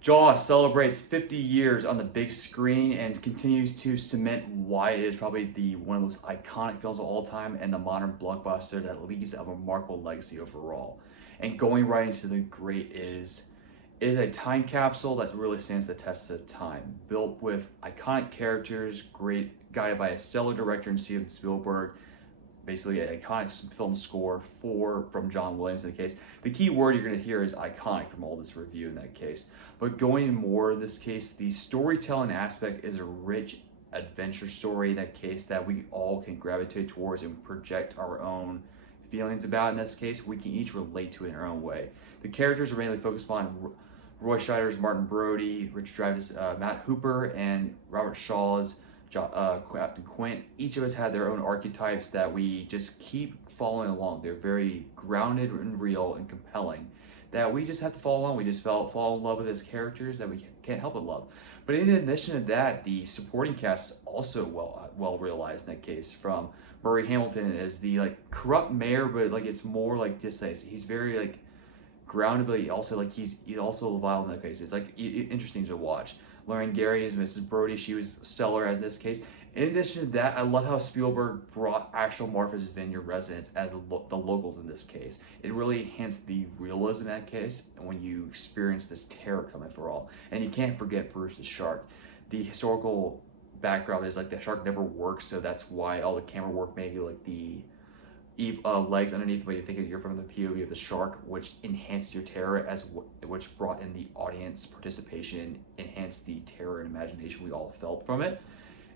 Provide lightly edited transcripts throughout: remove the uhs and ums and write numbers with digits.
Jaws celebrates 50 years on the big screen and continues to cement why it is probably one of the most iconic films of all time and the modern blockbuster that leaves a remarkable legacy overall. And going right into the great is a time capsule that really stands the test of time, built with iconic characters, great guided by a stellar director in Steven Spielberg, basically an iconic film score from John Williams in the case. The key word you're going to hear is iconic from all this review in that case. But going more in this case, the storytelling aspect is a rich adventure story in that case that we all can gravitate towards and project our own feelings about. In this case, we can each relate to it in our own way. The characters are mainly focused on Roy Scheider's Martin Brody, Richard Dreyfuss' Matt Hooper, and Robert Shaw's Captain Quint. Each of us had their own archetypes that we just keep following along. They're very grounded and real and compelling that we just have to follow along. We just fall in love with his characters that we can't help but love. But in addition to that, the supporting cast is also well realized in that case. From Murray Hamilton as the corrupt mayor, but it's more like just he's very grounded, but he's also vile in that case. It's interesting to watch. Lauren Gary as Mrs. Brody, she was stellar as in this case. In addition to that, I love how Spielberg brought actual Martha's Vineyard residents as the locals in this case. It really enhanced the realism in that case when you experience this terror coming for all. And you can't forget Bruce the Shark. The historical background is the shark never works, so that's why all the camera work maybe the legs underneath, but you think you're from the POV of the shark, which enhanced your terror, which brought in the audience participation, enhanced the terror and imagination we all felt from it.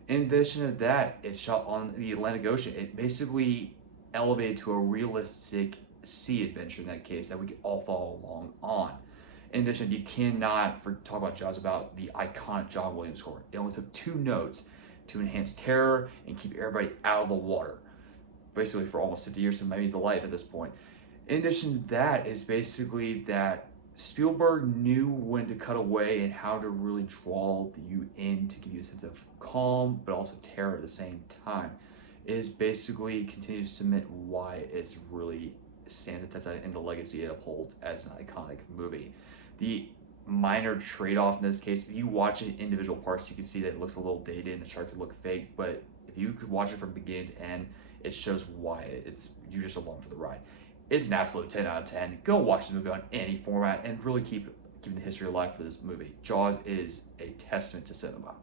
In addition to that, it shot on the Atlantic Ocean. It basically elevated to a realistic sea adventure in that case that we could all follow along on. In addition, you cannot talk about Jaws about the iconic John Williams score. It only took 2 notes to enhance terror and keep everybody out of the water, basically for almost 50 years, so maybe the life at this point. In addition to that is basically that Spielberg knew when to cut away and how to really draw you in to give you a sense of calm, but also terror at the same time. It is basically continues to cement why it's really stands the test and the legacy it upholds as an iconic movie. The minor trade-off in this case, if you watch it in individual parts, you can see that it looks a little dated and the shark could look fake, but if you could watch it from beginning to end, it shows why you're just along for the ride. It's an absolute 10 out of 10. Go watch the movie on any format and really keep keeping the history alive for this movie. Jaws is a testament to cinema.